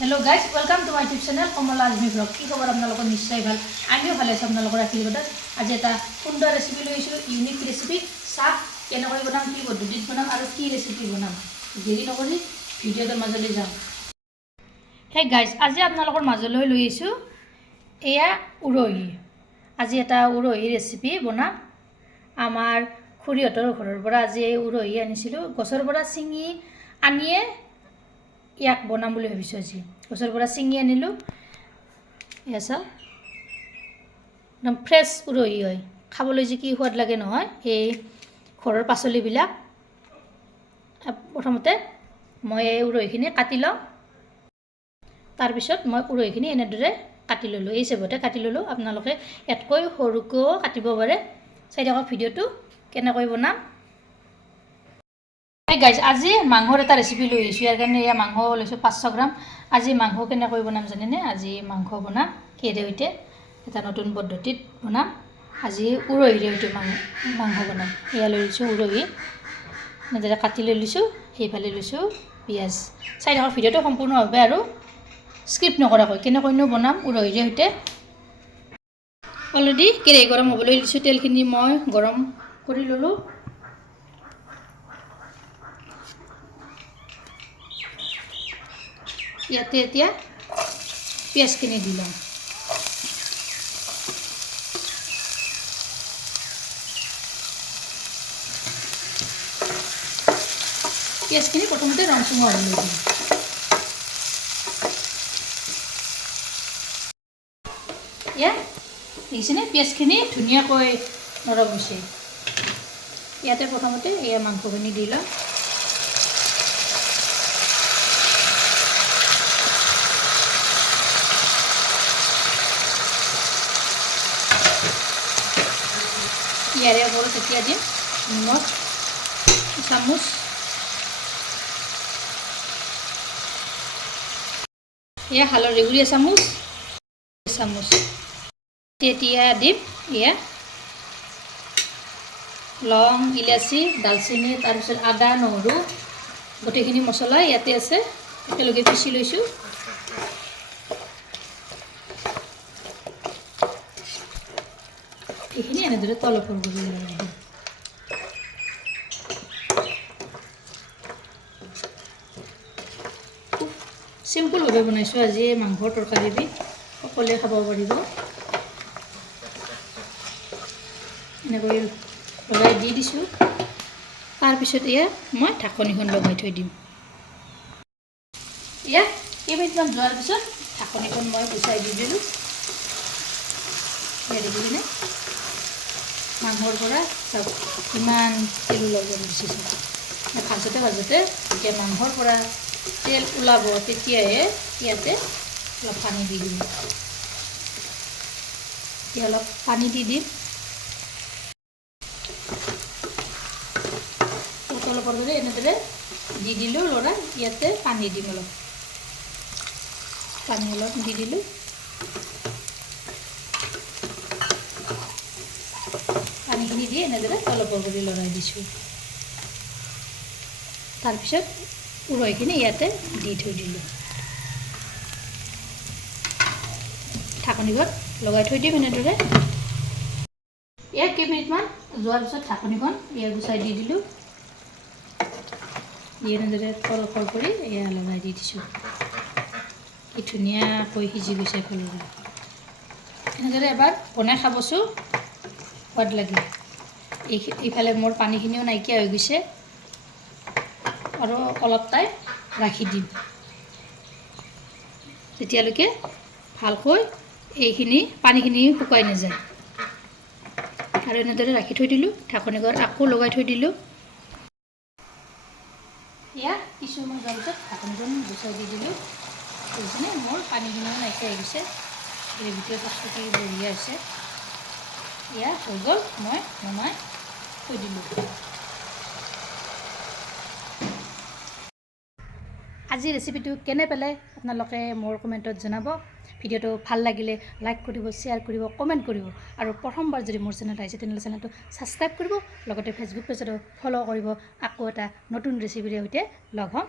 Hello guys, welcome to my YouTube channel Komala Azmi Vlog. কি খবৰ আপোনালোকৰ নিশ্চয় ভাল। আমিও ভালে আছো আপোনালোকৰ আশীৰ্বাদত। আজি এটা সুন্দৰ ৰেচিপি লৈ আহিছো, ইউনিক ৰেচিপি। চাপ কেনেকৈ বনাম, কি পদ্ধতিত বনাম আৰু কি ৰেচিপি বনাম। দেৰি নকৰি ভিডিঅ'টোৰ মাজলৈ যাম। হে গাইজ, আজি আপোনালোকৰ মাজলৈ লৈ আহিছো এয়া উৰহি। আজি এটা উৰহি ৰেচিপি বনাম। আমাৰ খুৰীহঁতৰ ঘৰৰ পৰা আজি উৰহি আনিছিলো, গছৰ পৰা ছিঙি আনিয়ে ইয়াক বনাম বুলি ভাবিছো। আজি গছৰ পৰা ছিঙি আনিলোঁ। এয়া চাওক, একদম ফ্ৰেছ উৰহি হয়, খাবলৈ যে কি সোৱাদ লাগে নহয়। এই ঘৰৰ পাচলিবিলাক প্ৰথমতে মই এই উৰহিখিনি কাটি লওঁ। তাৰপিছত মই উৰহিখিনি এনেদৰে কাটি ল'লোঁ, এই চেপতে কাটি ল'লোঁ। আপোনালোকে ইয়াতকৈ সৰুকৈও কাটিব পাৰে। চাই থাকক ভিডিঅ'টো কেনেকৈ বনাম। গাইজ, আজি মাংসৰ এটা ৰেচিপি লৈ আহিছোঁ। ইয়াৰ কাৰণে এয়া মাংস লৈছোঁ 500 গ্ৰাম। আজি মাংস কেনেকৈ বনাম জানেনে? আজি মাংস বনাম কিহেৰে সৈতে, এটা নতুন পদ্ধতিত বনাম। আজি উৰহিৰে সৈতে মাংস বনাম। এয়া লৈ লৈছোঁ উৰহি, এনেদৰে কাটি লৈ লৈছোঁ। সেইফালে লৈছোঁ পিঁয়াজ। চাই থাকক ভিডিঅ'টো সম্পূৰ্ণভাৱে আৰু স্কিপ নকৰাকৈ কেনেকৈনো বনাম উৰহিৰে সৈতে। অলৰেডি কেৰাহী গৰম হ'বলৈ দিছোঁ। তেলখিনি মই গৰম কৰি ল'লোঁ। ইয়াতে এতিয়া পিঁয়াজখিনি দি লওঁ। পিঁয়াজখিনি প্ৰথমতে ৰং চঙা হ'বলৈ দিম। এয়া দেখিছেনে, পিঁয়াজখিনি ধুনীয়াকৈ নৰম হৈছে। ইয়াতে প্ৰথমতে এয়া মাংসখিনি দি লওঁ। ইয়াৰে ওপৰত এতিয়া দিম নিমখ চামুচ, এয়া হালধি গুড়ি চামুচ, এতিয়া দিম এয়া লং, ইলাচি, দালচেনি, তাৰপিছত আদা, নহৰু, গোটেইখিনি মছলা ইয়াতে আছে, একেলগে পিচি লৈছোঁ। এইখিনি এনেদৰে তলপৰ কৰি লগাই দিম। চিম্পুলভাৱে বনাইছোঁ আজি মাংসৰ তৰকাৰীবিধ, সকলোৱে খাব পাৰিব। এনেকৈ লগাই দি দিছোঁ। তাৰপিছত এয়া মই ঢাকনিখন লগাই থৈ দিম। এয়া কেইমিনিটমান যোৱাৰ পিছত ঢাকনিখন মই গুচাই দি দিলোঁ। দেখিছেনে, মাংসৰ পৰা চাওক কিমান তেল ওলাব দিছে। ভাজোতে যেতিয়া মাংসৰ পৰা তেল ওলাব তেতিয়াহে ইয়াতে অলপ পানী দি দিম। এতিয়া অলপ পানী দি দিম। অলপৰ দৰে এনেদৰে দি দিলোঁ লৰাই। ইয়াতে পানী দিম, অলপ পানী দি দিলোঁ। পানীখিনি দি এনেদৰে অলপৰ কৰি লৰাই দিছোঁ। তাৰপিছত উৰহিখিনি ইয়াতে দি থৈ দিলোঁ। ঢাকনিখন লগাই থৈ দিম এনেদৰে। এয়া কেইমিনিটমান যোৱাৰ পিছত ঢাকনিখন এয়া গুচাই দি দিলোঁ। এনেদৰে তলফৰ কৰি এয়া লগাই দি দিছোঁ। কি ধুনীয়াকৈ সিজি গৈছে ফলৰে। এনেদৰে এবাৰ বনাই খাবচোন, সোৱাদ লাগে। এইফালে মোৰ পানীখিনিও নাইকিয়া হৈ গৈছে আৰু অলপ টাইম ৰাখি দিম তেতিয়ালৈকে ভালকৈ এইখিনি পানীখিনি শুকাই নাযায়। আৰু এনেদৰে ৰাখি থৈ দিলোঁ। ঢাকনিখন আকৌ লগাই থৈ দিলোঁ। এয়া কিছুমান যোৱাৰ পিছত ঢাকনিখন গুচাই দি দিলোঁ। দেখিছেনে, মোৰ পানীখিনিও নাইকিয়া হৈ গৈছে। গ্ৰেভিটোৱে প্ৰস্তুতি বঢ়িয়া হৈছে। এয়া হৈ গ'ল, মই নমাই থৈ দিলোঁ। আজি ৰেচিপিটো কেনে পালে আপোনালোকে মোৰ কমেণ্টত জনাব। ভিডিঅ'টো ভাল লাগিলে লাইক কৰিব, শ্বেয়াৰ কৰিব, কমেণ্ট কৰিব। আৰু প্ৰথমবাৰ যদি মোৰ চেনেল আহিছে তেনেহ'লে চেনেলটো ছাবস্ক্ৰাইব কৰিব, লগতে ফেচবুক পেজতো ফ'ল' কৰিব। আকৌ এটা নতুন ৰেচিপিৰে সৈতে লগ হ'ম।